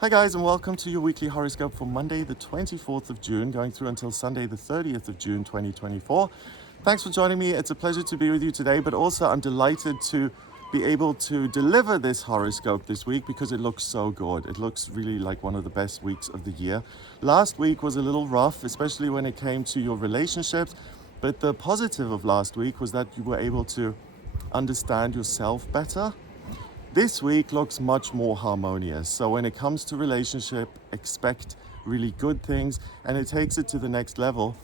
Hi guys, and welcome to your weekly horoscope for Monday the 24th of June, going through until Sunday the 30th of June 2024. Thanks for joining me. It's a pleasure to be with you today, but also I'm delighted to be able to deliver this horoscope this week because it looks so good. It looks really like one of the best weeks of the year. Last week was a little rough, especially when it came to your relationships, but the positive of last week was that you were able to understand yourself better. This week looks much more harmonious. So when it comes to relationship, expect really good things, and it takes it to the next level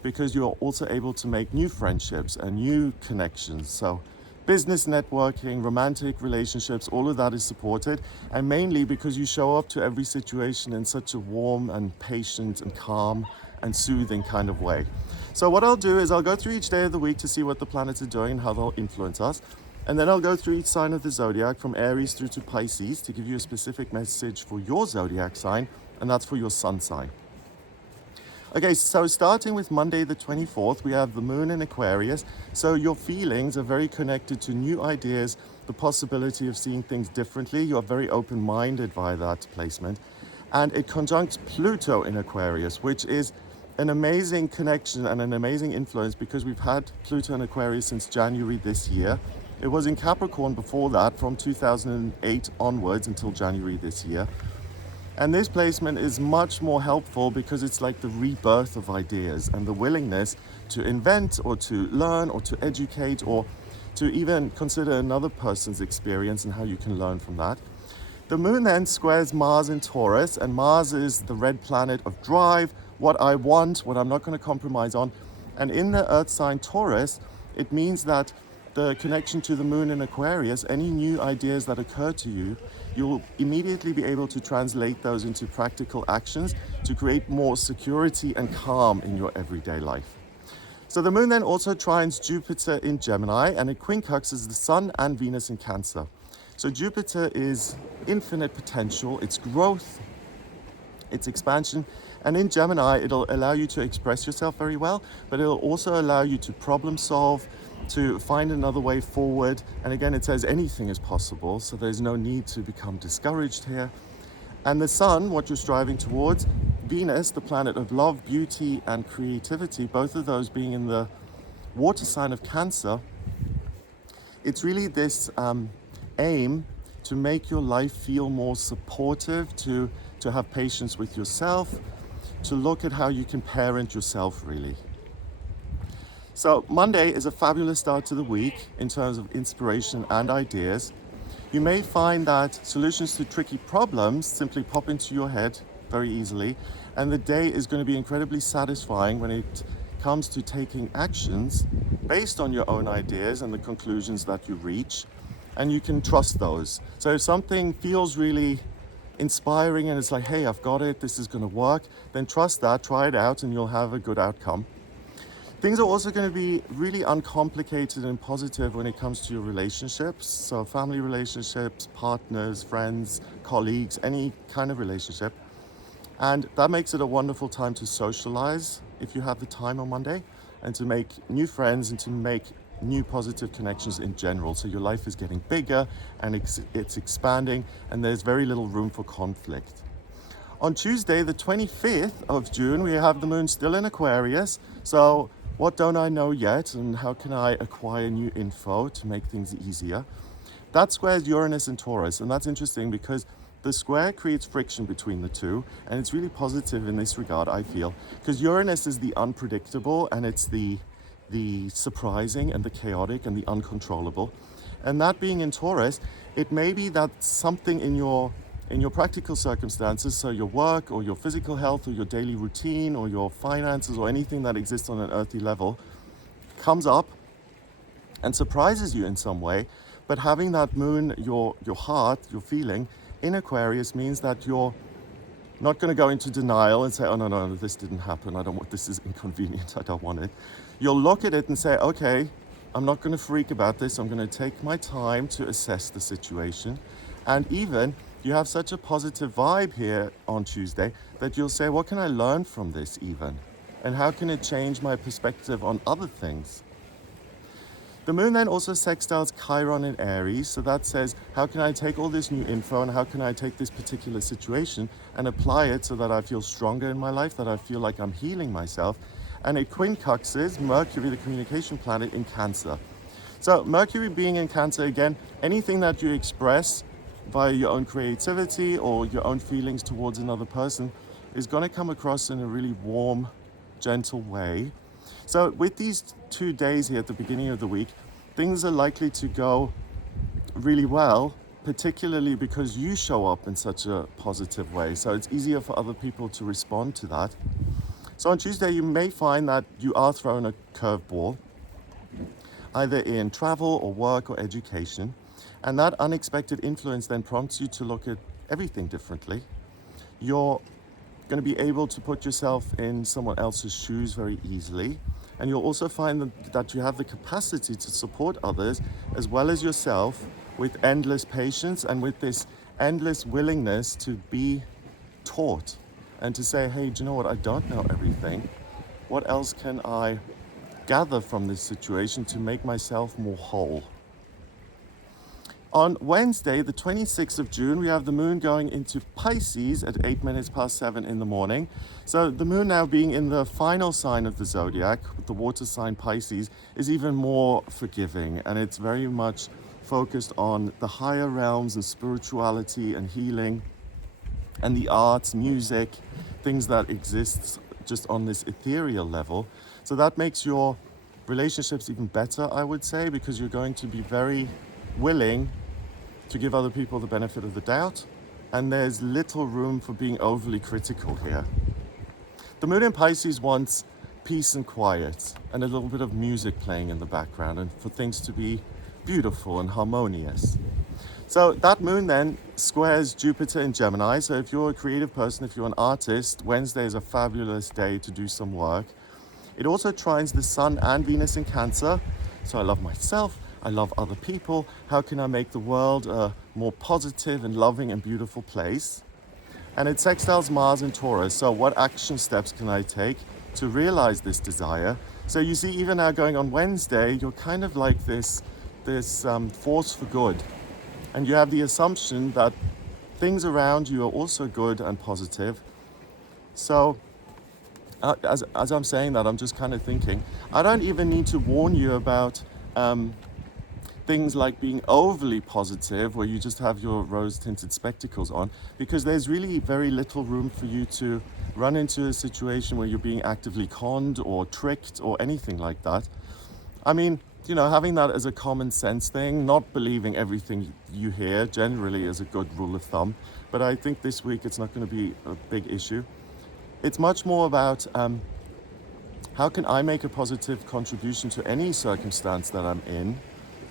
because you're also able to make new friendships and new connections. So business networking, romantic relationships, all of that is supported, and mainly because you show up to every situation in such a warm and patient and calm and soothing kind of way. So what I'll do is I'll go through each day of the week to see what the planets are doing and how they'll influence us. And then I'll go through each sign of the zodiac from Aries through to Pisces to give you a specific message for your zodiac sign, and that's for your sun sign. Okay, so starting with Monday the 24th, we have the moon in Aquarius. So your feelings are very connected to new ideas, the possibility of seeing things differently. You're very open-minded via that placement. And it conjuncts Pluto in Aquarius, which is an amazing connection and an amazing influence because we've had Pluto in Aquarius since January this year. It was in Capricorn before that, from 2008 onwards until January this year. And this placement is much more helpful because it's like the rebirth of ideas and the willingness to invent or to learn or to educate or to even consider another person's experience and how you can learn from that. The moon then squares Mars in Taurus, and Mars is the red planet of drive, what I want, what I'm not going to compromise on. And in the earth sign Taurus, it means that the connection to the moon in Aquarius, any new ideas that occur to you, you'll immediately be able to translate those into practical actions to create more security and calm in your everyday life. So the moon then also trines Jupiter in Gemini, and it quincunxes the sun and Venus in Cancer. So Jupiter is infinite potential, it's growth, it's expansion, and in Gemini it'll allow you to express yourself very well, but it'll also allow you to problem solve, to find another way forward. And again, it says anything is possible, so there's no need to become discouraged here. And the sun, what you're striving towards, Venus, the planet of love, beauty, and creativity, both of those being in the water sign of Cancer, it's really this aim to make your life feel more supportive, to have patience with yourself, to look at how you can parent yourself really. So Monday is a fabulous start to the week in terms of inspiration and ideas. You may find that solutions to tricky problems simply pop into your head very easily, and the day is going to be incredibly satisfying when it comes to taking actions based on your own ideas and the conclusions that you reach, and you can trust those. So if something feels really inspiring and it's like, hey, I've got it, this is going to work, then trust that, try it out, and you'll have a good outcome. Things are also going to be really uncomplicated and positive when it comes to your relationships. So family relationships, partners, friends, colleagues, any kind of relationship. And that makes it a wonderful time to socialize if you have the time on Monday, and to make new friends and to make new positive connections in general. So your life is getting bigger and it's expanding, and there's very little room for conflict. On Tuesday, the 25th of June, we have the moon still in Aquarius. So what don't I know yet, and how can I acquire new info to make things easier? That squares Uranus and Taurus, and that's interesting because the square creates friction between the two, and it's really positive in this regard, I feel, because Uranus is the unpredictable, and it's the surprising and the chaotic and the uncontrollable. And that being in Taurus, it may be that something in your practical circumstances, so your work or your physical health or your daily routine or your finances or anything that exists on an earthly level, comes up and surprises you in some way. But having that moon, your heart, your feeling in Aquarius, means that you're not going to go into denial and say, oh no, this didn't happen, I don't want, this is inconvenient, I don't want it. You'll look at it and say, okay, I'm not going to freak about this, I'm going to take my time to assess the situation. And even you have such a positive vibe here on Tuesday that you'll say, what can I learn from this even? And how can it change my perspective on other things? The moon then also sextiles Chiron in Aries, so that says, how can I take all this new info and how can I take this particular situation and apply it so that I feel stronger in my life, that I feel like I'm healing myself. And it quincunxes Mercury, the communication planet, in Cancer. So Mercury being in Cancer, again, anything that you express via your own creativity or your own feelings towards another person is going to come across in a really warm, gentle way. So with these 2 days here at the beginning of the week, things are likely to go really well, particularly because you show up in such a positive way. So it's easier for other people to respond to that. So on Tuesday, you may find that you are thrown a curveball, either in travel or work or education. And that unexpected influence then prompts you to look at everything differently. You're going to be able to put yourself in someone else's shoes very easily. And you'll also find that you have the capacity to support others as well as yourself with endless patience and with this endless willingness to be taught and to say, hey, do you know what? I don't know everything. What else can I gather from this situation to make myself more whole? On Wednesday, the 26th of June, we have the moon going into Pisces at 8 minutes past 7 in the morning. So the moon now being in the final sign of the zodiac, the water sign Pisces, is even more forgiving. And it's very much focused on the higher realms and spirituality and healing and the arts, music, things that exist just on this ethereal level. So that makes your relationships even better, I would say, because you're going to be very willing to give other people the benefit of the doubt, and there's little room for being overly critical here. The moon in Pisces wants peace and quiet and a little bit of music playing in the background and for things to be beautiful and harmonious. So that moon then squares Jupiter in Gemini. So if you're a creative person, if you're an artist, Wednesday is a fabulous day to do some work. It also trines the Sun and Venus in Cancer. So I love myself, I love other people. How can I make the world a more positive and loving and beautiful place? And it sextiles Mars in Taurus. So what action steps can I take to realize this desire? So you see, even now going on Wednesday, you're kind of like this force for good. And you have the assumption that things around you are also good and positive. So as I'm saying that, I'm just kind of thinking, I don't even need to warn you about things like being overly positive, where you just have your rose-tinted spectacles on, because there's really very little room for you to run into a situation where you're being actively conned or tricked or anything like that. I mean, you know, having that as a common sense thing, not believing everything you hear generally is a good rule of thumb. But I think this week it's not going to be a big issue. It's much more about how can I make a positive contribution to any circumstance that I'm in,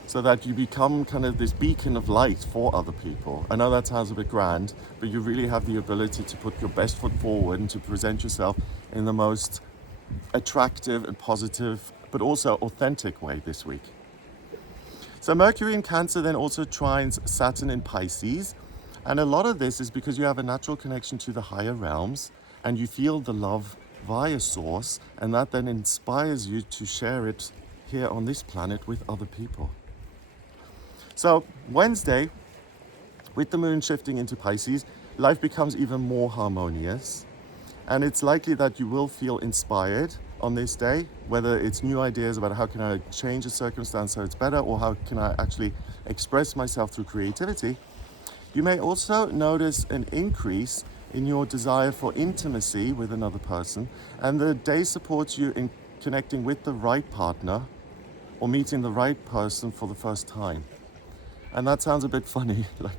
so that you become kind of this beacon of light for other people. I know that sounds a bit grand, but you really have the ability to put your best foot forward and to present yourself in the most attractive and positive, but also authentic way this week. So Mercury in Cancer then also trines Saturn in Pisces. And a lot of this is because you have a natural connection to the higher realms and you feel the love via source, and that then inspires you to share it here on this planet with other people. So Wednesday, with the moon shifting into Pisces, life becomes even more harmonious. And it's likely that you will feel inspired on this day, whether it's new ideas about how can I change a circumstance so it's better, or how can I actually express myself through creativity. You may also notice an increase in your desire for intimacy with another person, and the day supports you in connecting with the right partner or meeting the right person for the first time. And that sounds a bit funny, like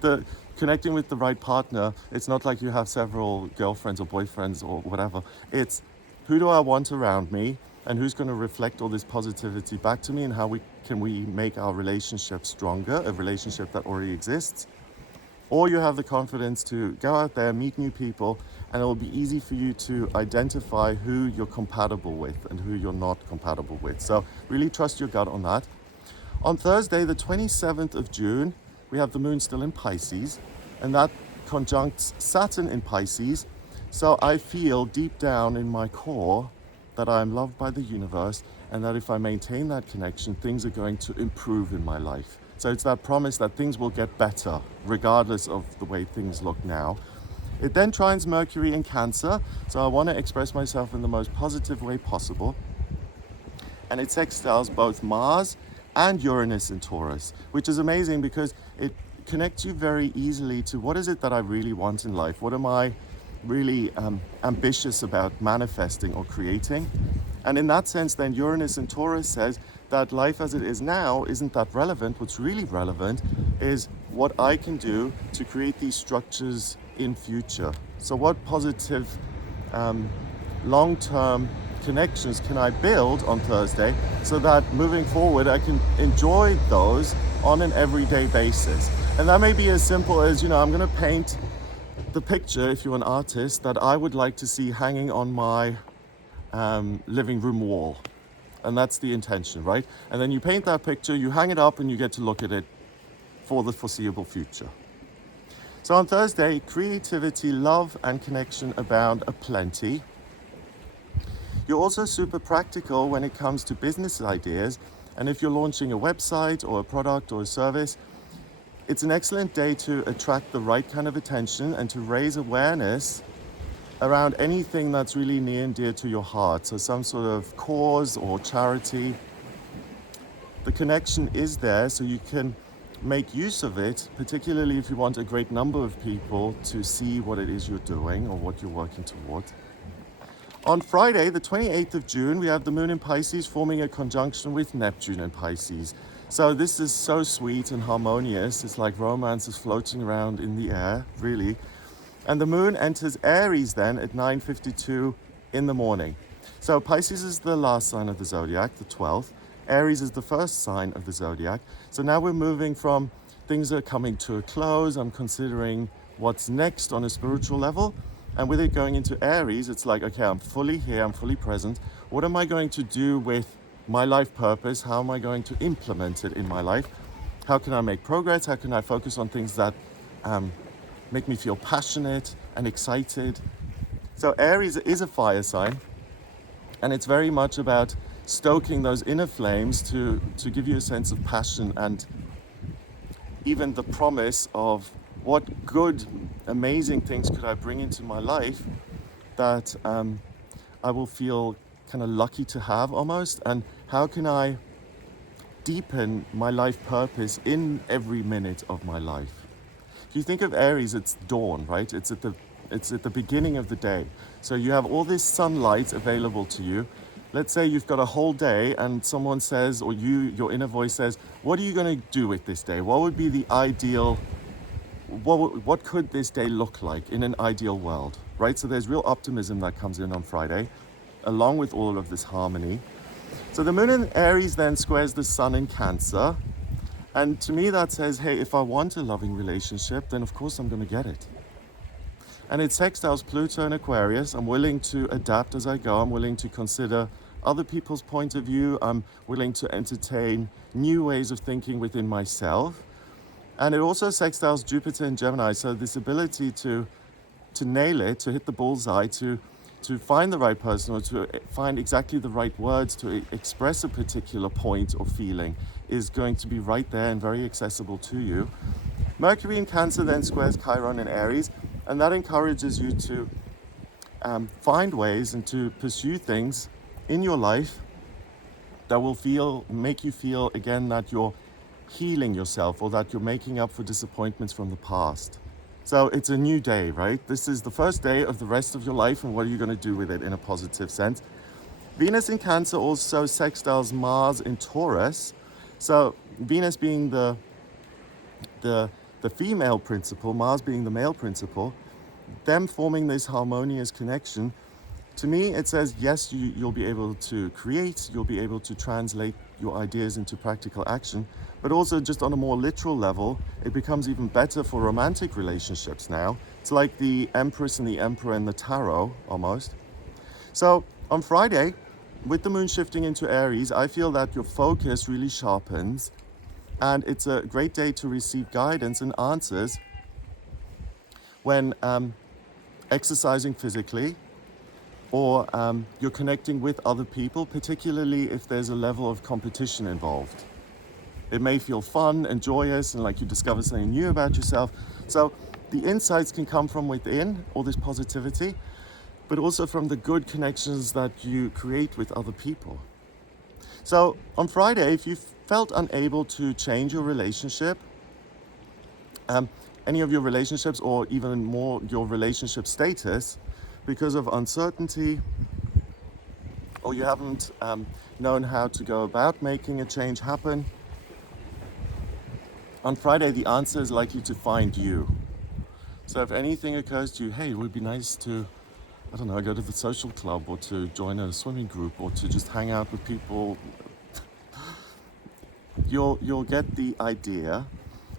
the connecting with the right partner, it's not like you have several girlfriends or boyfriends or whatever. It's who do I want around me and who's going to reflect all this positivity back to me, and how can we make our relationship stronger, a relationship that already exists. Or you have the confidence to go out there, meet new people, and it will be easy for you to identify who you're compatible with and who you're not compatible with. So really trust your gut on that. On Thursday, the 27th of June, we have the moon still in Pisces, and that conjuncts Saturn in Pisces. So I feel deep down in my core that I am loved by the universe, and that if I maintain that connection, things are going to improve in my life. So it's that promise that things will get better regardless of the way things look now. It then trines Mercury in Cancer, so I want to express myself in the most positive way possible. And it sextiles both Mars and Uranus in Taurus, which is amazing because it connects you very easily to what is it that I really want in life? What am I really ambitious about manifesting or creating? And in that sense, then Uranus in Taurus says that life as it is now isn't that relevant. What's really relevant is what I can do to create these structures in future. So what positive long-term connections can I build on Thursday so that moving forward I can enjoy those on an everyday basis? And that may be as simple as, I'm going to paint the picture, if you're an artist, that I would like to see hanging on my living room wall. And that's the intention, right? And then you paint that picture, you hang it up, and you get to look at it for the foreseeable future. So on Thursday, creativity, love, and connection abound aplenty. You're also super practical when it comes to business ideas. And if you're launching a website or a product or a service, it's an excellent day to attract the right kind of attention and to raise awareness around anything that's really near and dear to your heart. So some sort of cause or charity. The connection is there, so you can make use of it, particularly if you want a great number of people to see what it is you're doing or what you're working towards. On Friday, the 28th of June, we have the moon in Pisces forming a conjunction with Neptune in Pisces. So this is so sweet and harmonious. It's like romance is floating around in the air, really. And the moon enters Aries then at 9:52 in the morning. So Pisces is the last sign of the zodiac, the 12th. Aries is the first sign of the zodiac. So now we're moving from things are coming to a close. I'm considering what's next on a spiritual level. And with it going into Aries, it's like, okay, I'm fully here, I'm fully present. What am I going to do with my life purpose? How am I going to implement it in my life? How can I make progress? How can I focus on things that make me feel passionate and excited? So Aries is a fire sign, and it's very much about stoking those inner flames to give you a sense of passion and even the promise of what good, amazing things could I bring into my life that I will feel kind of lucky to have almost, and how can I deepen my life purpose in every minute of my life. If you think of Aries, it's dawn, right? It's at the beginning of the day. So you have all this sunlight available to you. Let's say you've got a whole day and someone says, or your inner voice says, what are you going to do with this day? What would be the ideal, what could this day look like in an ideal world, right? So there's real optimism that comes in on Friday, along with all of this harmony. So the moon in Aries then squares the sun in Cancer. And to me that says, hey, if I want a loving relationship, then of course I'm going to get it. And it sextiles Pluto in Aquarius. I'm willing to adapt as I go. I'm willing to consider other people's point of view. I'm willing to entertain new ways of thinking within myself. And it also sextiles Jupiter in Gemini. So this ability to nail it, to hit the bullseye, to find the right person or to find exactly the right words to express a particular point or feeling is going to be right there and very accessible to you. Mercury in Cancer then squares Chiron in Aries, and that encourages you to find ways and to pursue things in your life that will make you feel again that you're healing yourself or that you're making up for disappointments from the past. So it's a new day, right? This is the first day of the rest of your life, and what are you going to do with it in a positive sense? Venus in Cancer also sextiles Mars in Taurus. So Venus being the female principle, Mars being the male principle, them forming this harmonious connection, to me it says, yes, you'll be able to create, you'll be able to translate your ideas into practical action, but also just on a more literal level, it becomes even better for romantic relationships now. It's like the Empress and the Emperor in the Tarot, almost. So on Friday, with the moon shifting into Aries, I feel that your focus really sharpens, and it's a great day to receive guidance and answers when exercising physically, or you're connecting with other people, particularly if there's a level of competition involved. It may feel fun and joyous and like you discover something new about yourself. So the insights can come from within, all this positivity, but also from the good connections that you create with other people. So on Friday, if you felt unable to change your relationship, any of your relationships, or even more your relationship status, because of uncertainty, or you haven't known how to go about making a change happen, on Friday the answer is likely to find you. So if anything occurs to you, hey, it would be nice to, I don't know, go to the social club, or to join a swimming group, or to just hang out with people, you'll get the idea.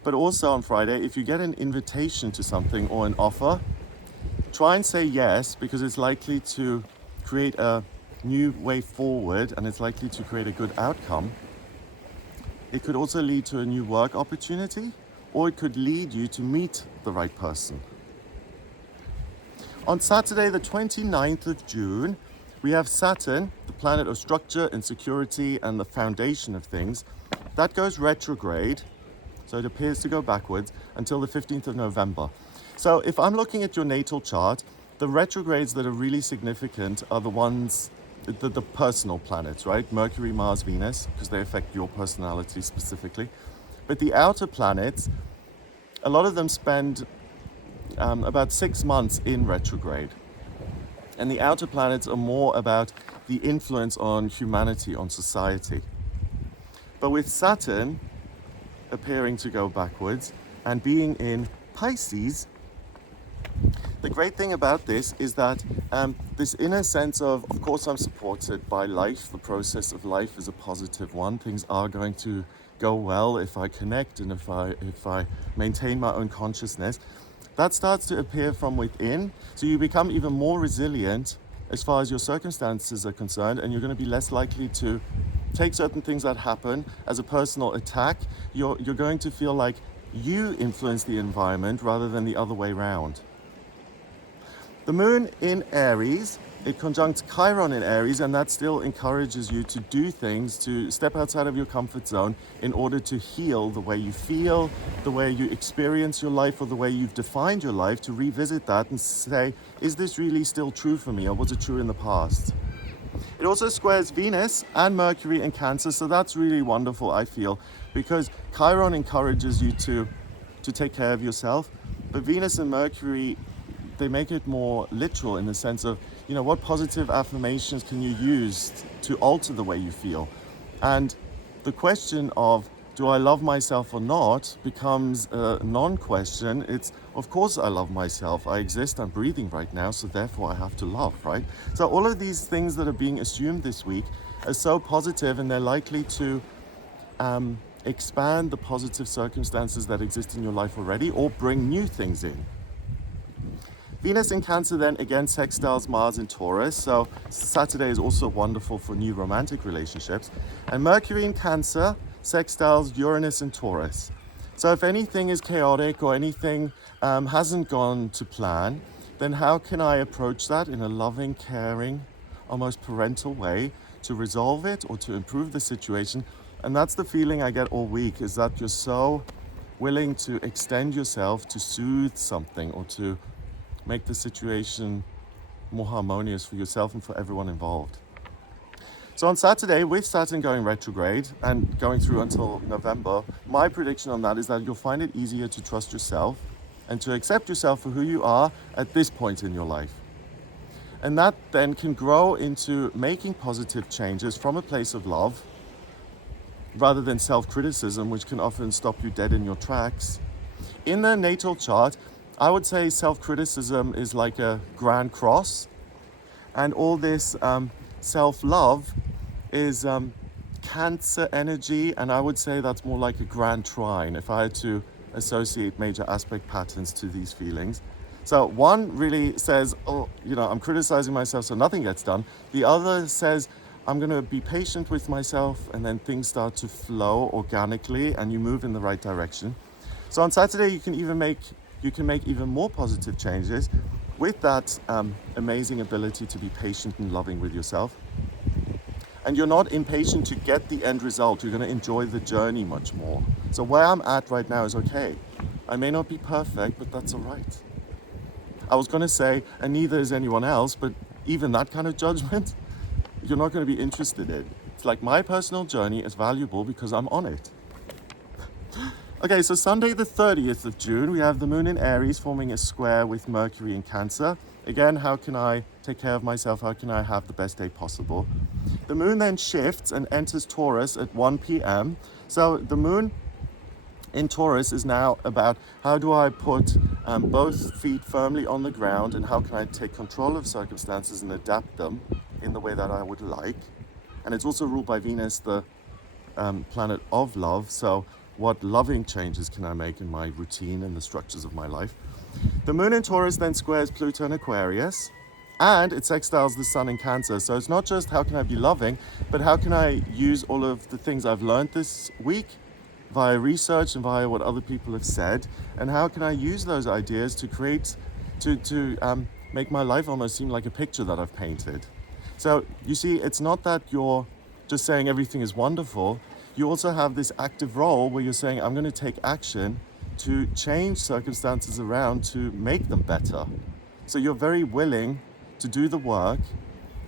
But also on Friday, if you get an invitation to something or an offer, try and say yes, because it's likely to create a new way forward and it's likely to create a good outcome. It could also lead to a new work opportunity, or it could lead you to meet the right person. On Saturday, the 29th of June, we have Saturn, the planet of structure and security and the foundation of things. That goes retrograde, so it appears to go backwards until the 15th of November. So if I'm looking at your natal chart, the retrogrades that are really significant are the ones, the personal planets, right? Mercury, Mars, Venus, because they affect your personality specifically. But the outer planets, a lot of them spend about 6 months in retrograde. And the outer planets are more about the influence on humanity, on society. But with Saturn appearing to go backwards and being in Pisces, the great thing about this is that this inner sense of course, I'm supported by life. The process of life is a positive one. Things are going to go well if I connect and if I maintain my own consciousness. That starts to appear from within. So you become even more resilient as far as your circumstances are concerned, and you're going to be less likely to take certain things that happen as a personal attack. You're going to feel like you influence the environment rather than the other way around. The moon in Aries, it conjuncts Chiron in Aries, and that still encourages you to do things, to step outside of your comfort zone in order to heal the way you feel, the way you experience your life, or the way you've defined your life, to revisit that and say, is this really still true for me, or was it true in the past? It also squares Venus and Mercury in Cancer, so that's really wonderful, I feel, because Chiron encourages you to take care of yourself, but Venus and Mercury, they make it more literal in the sense of, what positive affirmations can you use to alter the way you feel? And the question of, do I love myself or not, becomes a non-question. It's, of course I love myself. I exist, I'm breathing right now, so therefore I have to love, right? So all of these things that are being assumed this week are so positive, and they're likely to expand the positive circumstances that exist in your life already, or bring new things in. Venus in Cancer then again sextiles Mars in Taurus, so Saturday is also wonderful for new romantic relationships. And Mercury in Cancer sextiles Uranus in Taurus. So if anything is chaotic or anything hasn't gone to plan, then how can I approach that in a loving, caring, almost parental way to resolve it or to improve the situation? And that's the feeling I get all week, is that you're so willing to extend yourself to soothe something or to make the situation more harmonious for yourself and for everyone involved. So on Saturday, with Saturn going retrograde and going through until November, my prediction on that is that you'll find it easier to trust yourself and to accept yourself for who you are at this point in your life. And that then can grow into making positive changes from a place of love, rather than self-criticism, which can often stop you dead in your tracks. In the natal chart, I would say self-criticism is like a grand cross, and all this self-love is Cancer energy, and I would say that's more like a grand trine if I had to associate major aspect patterns to these feelings. So one really says, I'm criticizing myself so nothing gets done. The other says, I'm going to be patient with myself, and then things start to flow organically and you move in the right direction. So on Saturday, you can even make you can make even more positive changes with that amazing ability to be patient and loving with yourself. And you're not impatient to get the end result. You're going to enjoy the journey much more. So where I'm at right now is okay. I may not be perfect, but that's all right. I was going to say, and neither is anyone else, but even that kind of judgment, you're not going to be interested in. It's like my personal journey is valuable because I'm on it. Okay, so Sunday the 30th of June, we have the moon in Aries forming a square with Mercury in Cancer. Again, how can I take care of myself? How can I have the best day possible? The moon then shifts and enters Taurus at 1 p.m. So the moon in Taurus is now about how do I put both feet firmly on the ground, and how can I take control of circumstances and adapt them in the way that I would like. And it's also ruled by Venus, the planet of love. So what loving changes can I make in my routine and the structures of my life? The moon in Taurus then squares Pluto in Aquarius, and it sextiles the sun in Cancer. So it's not just how can I be loving, but how can I use all of the things I've learned this week via research and via what other people have said, and how can I use those ideas to create, to make my life almost seem like a picture that I've painted. So you see, it's not that you're just saying everything is wonderful. You also have this active role where you're saying, I'm going to take action to change circumstances around to make them better. So you're very willing to do the work,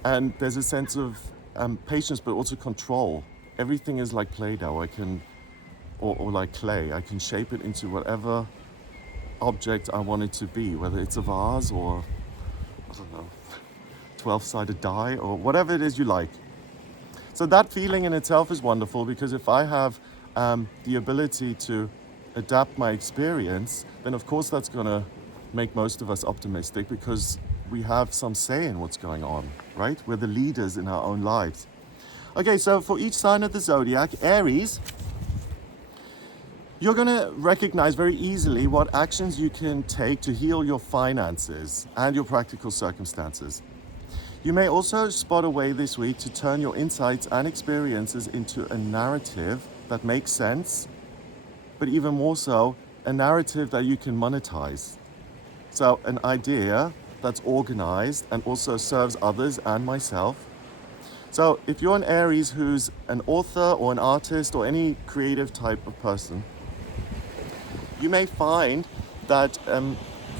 and there's a sense of patience, but also control. Everything is like Play-Doh. Or like clay. I can shape it into whatever object I want it to be, whether it's a vase or, I don't know, 12-sided die or whatever it is you like. So that feeling in itself is wonderful, because if I have the ability to adapt my experience, then of course that's going to make most of us optimistic, because we have some say in what's going on, right? We're the leaders in our own lives. Okay, so for each sign of the zodiac, Aries, you're going to recognize very easily what actions you can take to heal your finances and your practical circumstances. You may also spot a way this week to turn your insights and experiences into a narrative that makes sense, but even more so, a narrative that you can monetize. So an idea that's organized and also serves others and myself. So if you're an Aries who's an author or an artist or any creative type of person, you may find that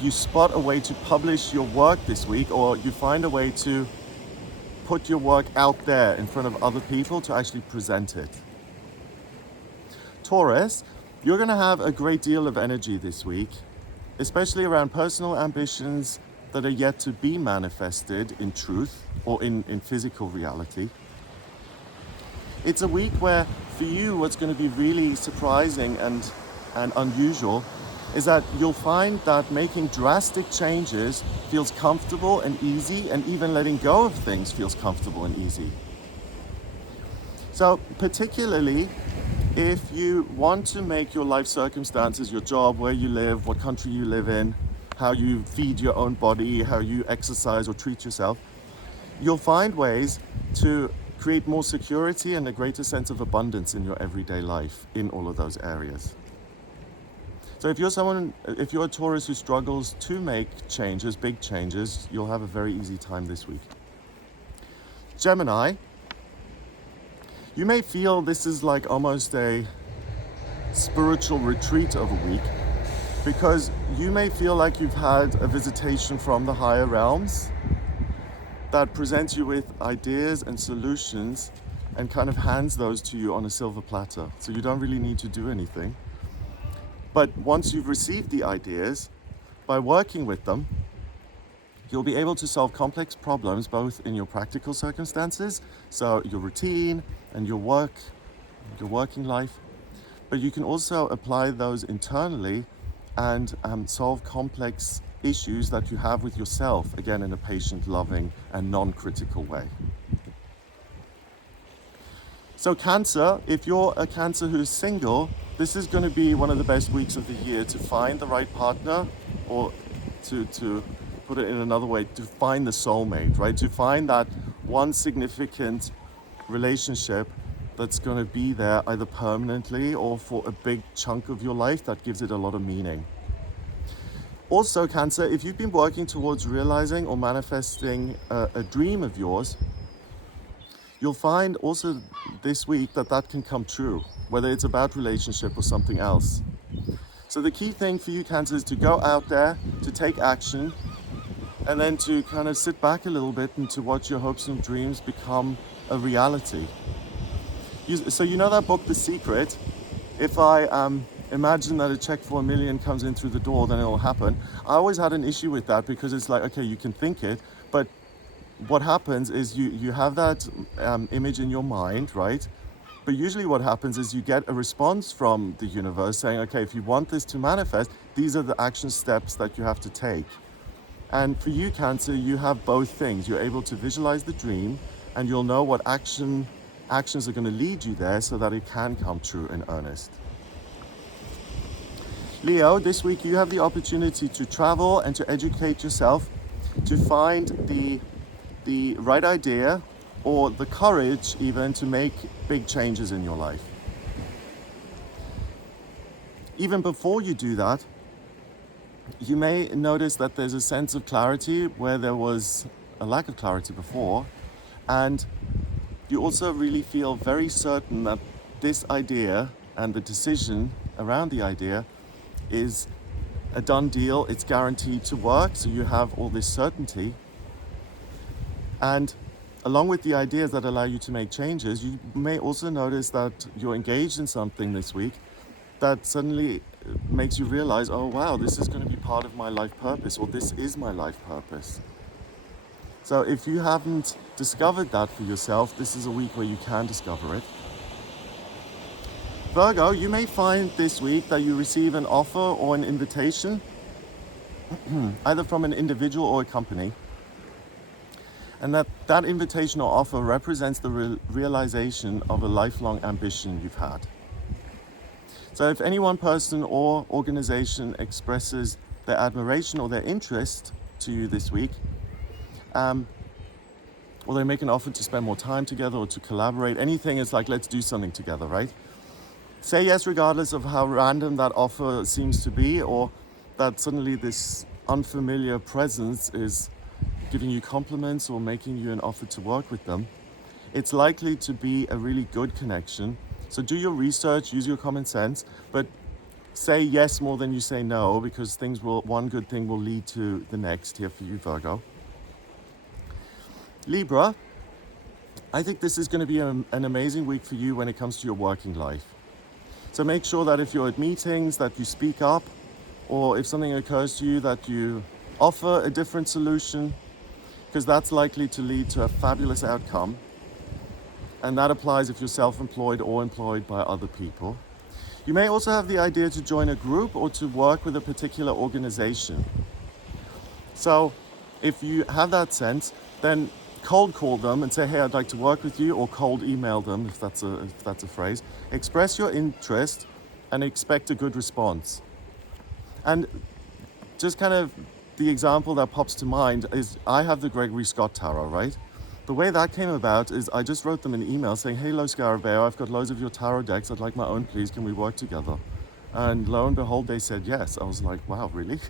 you spot a way to publish your work this week, or you find a way to put your work out there in front of other people to actually present it. Taurus, you're going to have a great deal of energy this week, especially around personal ambitions that are yet to be manifested in truth or in physical reality. It's a week where, for you, what's going to be really surprising and unusual is that you'll find that making drastic changes feels comfortable and easy, and even letting go of things feels comfortable and easy. So particularly if you want to make your life circumstances, your job, where you live, what country you live in, how you feed your own body, how you exercise or treat yourself, you'll find ways to create more security and a greater sense of abundance in your everyday life in all of those areas. So if you're a Taurus who struggles to make changes, big changes, you'll have a very easy time this week. Gemini, you may feel this is like almost a spiritual retreat of a week, because you may feel like you've had a visitation from the higher realms that presents you with ideas and solutions and kind of hands those to you on a silver platter. So you don't really need to do anything. But once you've received the ideas, by working with them, you'll be able to solve complex problems both in your practical circumstances, so your routine and your work, your working life, but you can also apply those internally and solve complex issues that you have with yourself, again in a patient, loving and non-critical way. So Cancer, if you're a Cancer who's single, this is going to be one of the best weeks of the year to find the right partner, or to put it in another way, to find the soulmate, right? To find that one significant relationship that's going to be there either permanently or for a big chunk of your life that gives it a lot of meaning. Also, Cancer, if you've been working towards realizing or manifesting a dream of yours, you'll find also this week that that can come true, whether it's about relationship or something else. So the key thing for you, Cancer, is to go out there, to take action, and then to kind of sit back a little bit and to watch your hopes and dreams become a reality. So you know that book, The Secret? If I imagine that a check for $1 million comes in through the door, then it'll happen. I always had an issue with that because it's like, okay, you can think it, but what happens is you have that image in your mind, right? But usually what happens is you get a response from the universe saying, okay, if you want this to manifest, these are the action steps that you have to take. And for you, Cancer, you have both things. You're able to visualize the dream and you'll know what actions are going to lead you there so that it can come true in earnest. Leo, this week you have the opportunity to travel and to educate yourself, to find the right idea or the courage even to make big changes in your life. Even before you do that, you may notice that there's a sense of clarity where there was a lack of clarity before, and you also really feel very certain that this idea and the decision around the idea is a done deal, it's guaranteed to work, so you have all this certainty. And along with the ideas that allow you to make changes, you may also notice that you're engaged in something this week that suddenly makes you realize, oh wow, this is going to be part of my life purpose, or this is my life purpose. So if you haven't discovered that for yourself, this is a week where you can discover it. Virgo, you may find this week that you receive an offer or an invitation, either from an individual or a company, and that invitation or offer represents the realization of a lifelong ambition you've had. So if any one person or organization expresses their admiration or their interest to you this week, or they make an offer to spend more time together or to collaborate, anything is like, let's do something together, right? Say yes regardless of how random that offer seems to be, or that suddenly this unfamiliar presence is giving you compliments or making you an offer to work with them. It's likely to be a really good connection. So do your research, use your common sense, but say yes more than you say no, because one good thing will lead to the next here for you, Virgo. Libra, I think this is going to be an amazing week for you when it comes to your working life. So make sure that if you're at meetings, that you speak up, or if something occurs to you, that you offer a different solution, because that's likely to lead to a fabulous outcome. And that applies if you're self-employed or employed by other people. You may also have the idea to join a group or to work with a particular organization. So if you have that sense, then cold call them and say, hey, I'd like to work with you, or cold email them, if that's a phrase. Express your interest and expect a good response. And just kind of the example that pops to mind is I have the Gregory Tarot, right? The way that came about is I just wrote them an email saying, hey, Lo Scarabeo, I've got loads of your tarot decks. I'd like my own, please. Can we work together? And lo and behold, they said yes. I was like, wow, really?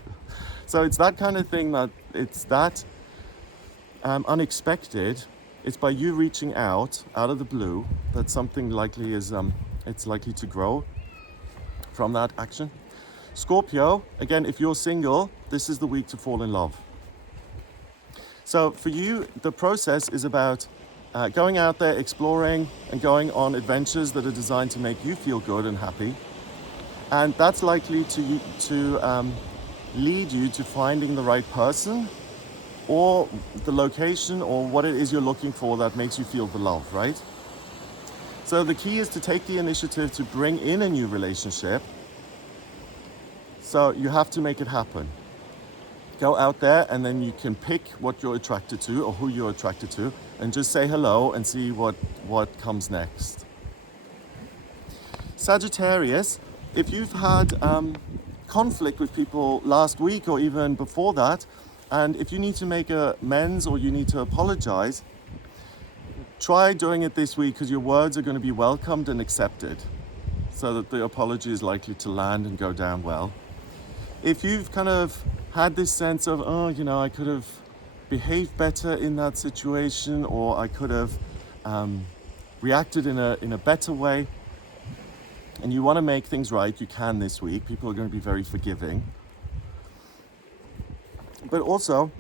So it's that kind of thing, that it's that unexpected. It's by you reaching out of the blue that something likely is, it's likely to grow from that action. Scorpio, again, if you're single, this is the week to fall in love. So for you, the process is about going out there, exploring, and going on adventures that are designed to make you feel good and happy. And that's likely to lead you to finding the right person, or the location, or what it is you're looking for that makes you feel the love, right? So the key is to take the initiative to bring in a new relationship. So you have to make it happen. Go out there and then you can pick what you're attracted to or who you're attracted to, and just say hello and see what comes next. Sagittarius, if you've had conflict with people last week or even before that, and if you need to make amends or you need to apologize, try doing it this week, because your words are going to be welcomed and accepted, so that the apology is likely to land and go down well. If you've kind of had this sense of, oh, you know, I could have behaved better in that situation, or I could have reacted in a better way, and you want to make things right, you can this week. People are going to be very forgiving. But also,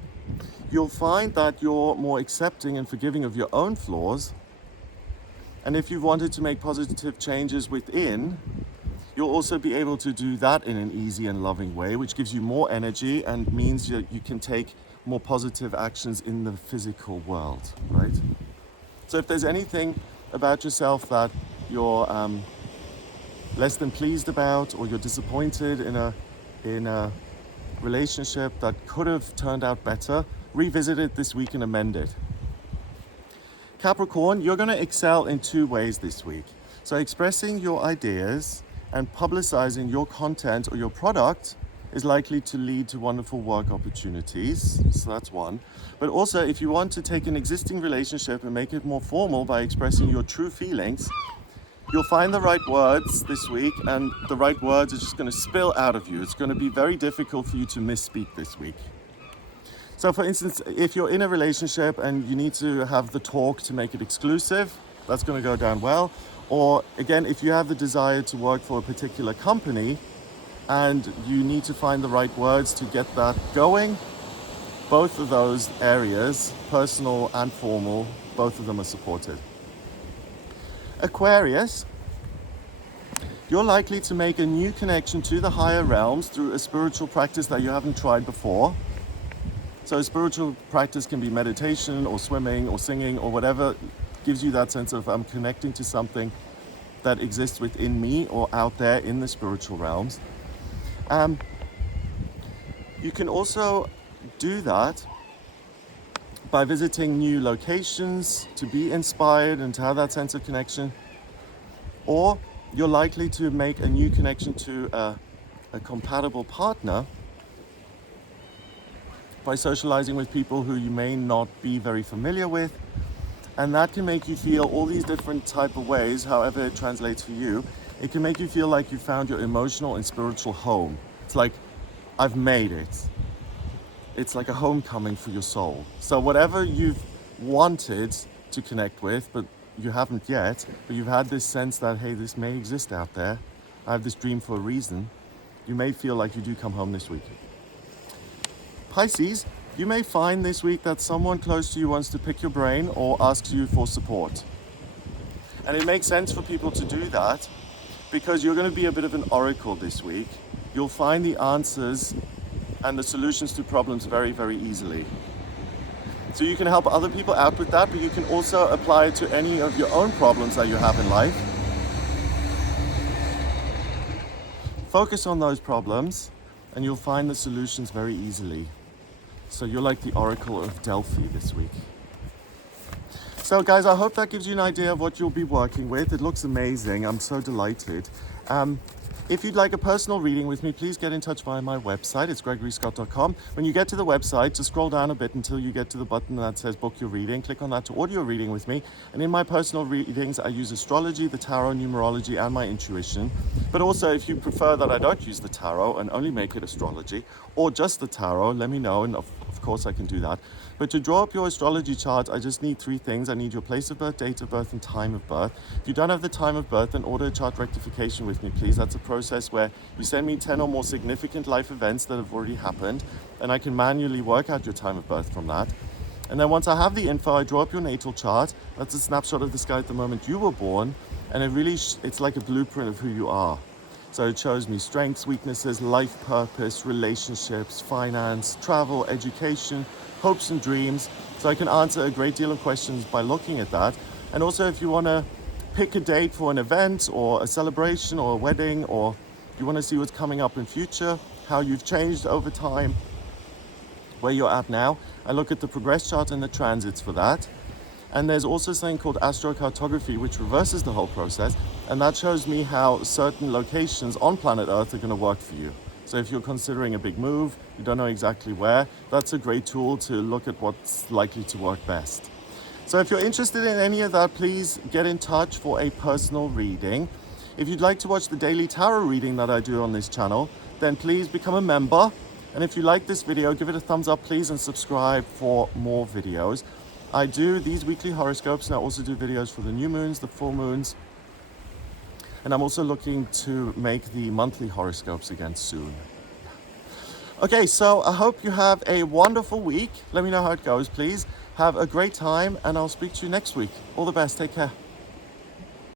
you'll find that you're more accepting and forgiving of your own flaws. And if you've wanted to make positive changes within, you'll also be able to do that in an easy and loving way, which gives you more energy and means that you can take more positive actions in the physical world, right? So if there's anything about yourself that you're less than pleased about, or you're disappointed in a relationship that could have turned out better, revisit it this week and amend it. Capricorn, you're going to excel in two ways this week. So expressing your ideas and publicizing your content or your product is likely to lead to wonderful work opportunities. So that's one. But also, if you want to take an existing relationship and make it more formal by expressing your true feelings, you'll find the right words this week, and the right words are just going to spill out of you. It's going to be very difficult for you to misspeak this week. So for instance, if you're in a relationship and you need to have the talk to make it exclusive, that's going to go down well. Or again, if you have the desire to work for a particular company and you need to find the right words to get that going, both of those areas, personal and formal, both of them are supported. Aquarius, you're likely to make a new connection to the higher realms through a spiritual practice that you haven't tried before. So a spiritual practice can be meditation or swimming or singing or whatever gives you that sense of I'm connecting to something that exists within me or out there in the spiritual realms. You can also do that by visiting new locations to be inspired and to have that sense of connection. Or you're likely to make a new connection to a compatible partner by socializing with people who you may not be very familiar with. And that can make you feel all these different type of ways, however it translates for you. It can make you feel like you found your emotional and spiritual home. It's like, I've made it. It's like a homecoming for your soul. So whatever you've wanted to connect with, but you haven't yet, but you've had this sense that, hey, this may exist out there. I have this dream for a reason. You may feel like you do come home this week. Pisces, you may find this week that someone close to you wants to pick your brain or asks you for support. And it makes sense for people to do that because you're going to be a bit of an oracle this week. You'll find the answers and the solutions to problems very, very easily. So you can help other people out with that, but you can also apply it to any of your own problems that you have in life. Focus on those problems and you'll find the solutions very easily. So you're like the Oracle of Delphi this week. So guys, I hope that gives you an idea of what you'll be working with. It looks amazing. I'm so delighted. If you'd like a personal reading with me, please get in touch via my website. It's gregoryscott.com. When you get to the website, just scroll down a bit until you get to the button that says book your reading. Click on that to order your reading with me. And in my personal readings, I use astrology, the tarot, numerology, and my intuition. But also, if you prefer that I don't use the tarot and only make it astrology, or just the tarot, let me know, and of course I can do that. But to draw up your astrology chart, I just need three things. I need your place of birth, date of birth, and time of birth. If you don't have the time of birth, then order a chart rectification with me, please. That's a process where you send me 10 or more significant life events that have already happened, and I can manually work out your time of birth from that. And then once I have the info, I draw up your natal chart. That's a snapshot of the sky at the moment you were born, and it really, it's like a blueprint of who you are. So it shows me strengths, weaknesses, life purpose, relationships, finance, travel, education, hopes and dreams. So I can answer a great deal of questions by looking at that. And also if you want to pick a date for an event or a celebration or a wedding, or you want to see what's coming up in future, how you've changed over time, where you're at now, I look at the progress chart and the transits for that. And there's also something called astrocartography, which reverses the whole process. And that shows me how certain locations on planet Earth are going to work for you. So if you're considering a big move, you don't know exactly where, that's a great tool to look at what's likely to work best. So if you're interested in any of that, please get in touch for a personal reading. If you'd like to watch the daily tarot reading that I do on this channel, then please become a member. And if you like this video, give it a thumbs up, please, and subscribe for more videos. I do these weekly horoscopes, and I also do videos for the new moons, the full moons. And I'm also looking to make the monthly horoscopes again soon. Okay, so I hope you have a wonderful week. Let me know how it goes, please. Have a great time, and I'll speak to you next week. All the best. Take care.